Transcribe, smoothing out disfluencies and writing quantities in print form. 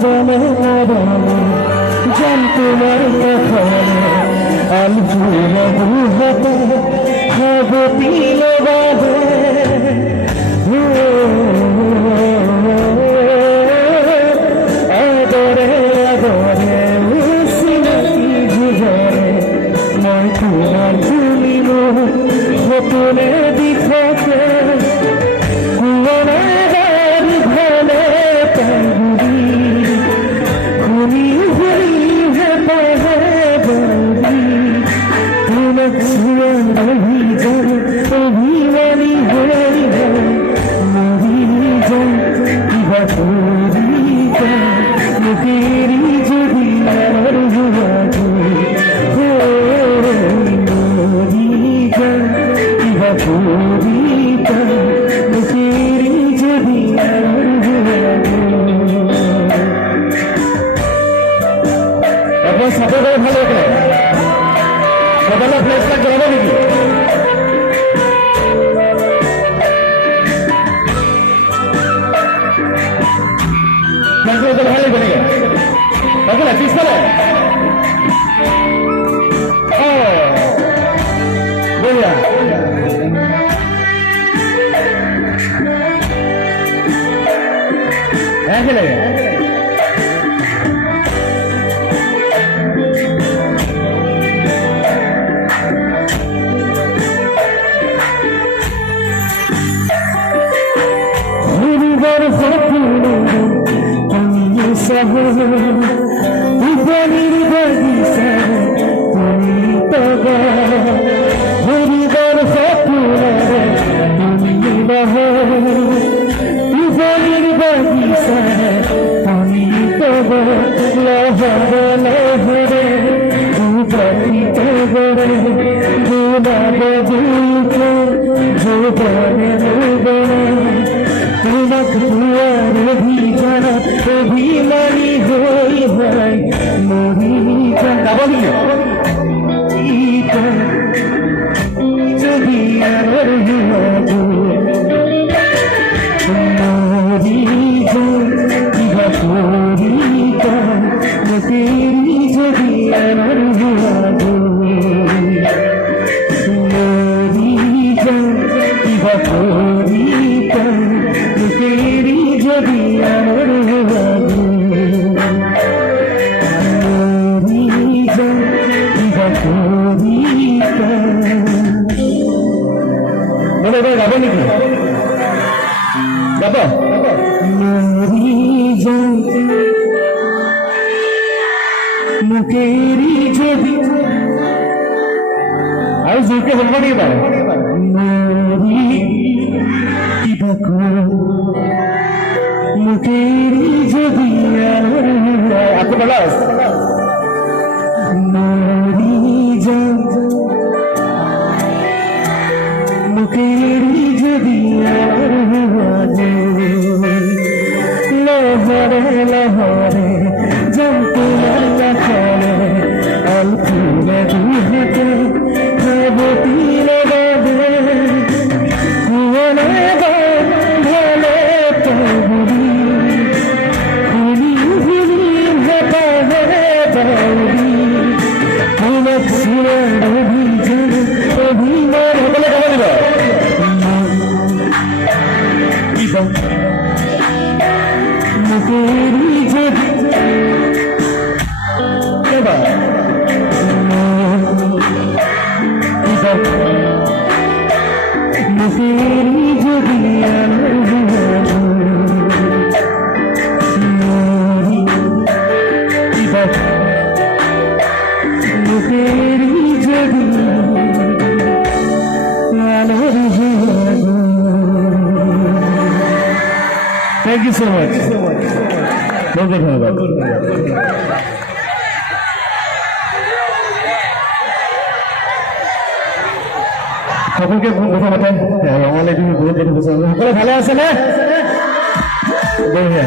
পুরানো মরণে জান তোমার কখনো আলফুরা বুহাতে হব পিল বাদে আদরে আদরে উসিনাতি জুজরে মই তোমার ভুলিব হতনে দিখতে সাথে করে ভালো করে সকালে ফ্লেক্সটা জ্বালাবো নাকি ভালো করে ওকে পিস্তলে ও বলিয়া হ্যাঁ চলে উপানির বাগিচা তুমি তগা হরিবার ফকুরা তুমি বাহার উপানির বাগিচা তুমি তগা লহরে লহরে উপানিত গড়ে গুলাব দুইকে জোবানে গড়ে তোমাক দুয়ার ভিজানা অভিমানী হই হয় মরি গাবলি যদি আমার মরি কিবা করি তেরি যদি আমার মরি কিবা করি তেরি যদি আমার গাবো নাকি গাবো মুখেরি যদি আর জোরকে বলবো নি এবার মুখেরি যদি আপনি বলা মুখেরি যদি লহরে লহরে জমতে লহরে আলফুরে দুহাতে ভবতীরে বাদে হুয়ানে ভালে তবুরি হুলি হুলি হেপা হে বাউরি তোমার সুরের অভিযান অভিমান হলে কেমন দিব মুখেরি যদি এবার মুখেরি যদি মুখেরি যদি Thank you so much. बहुत धन्यवाद। সকলকে প্রথমতে রঙালী বিহু বহুত বহুত সকলে ভালে আছে না? বঢ়িয়া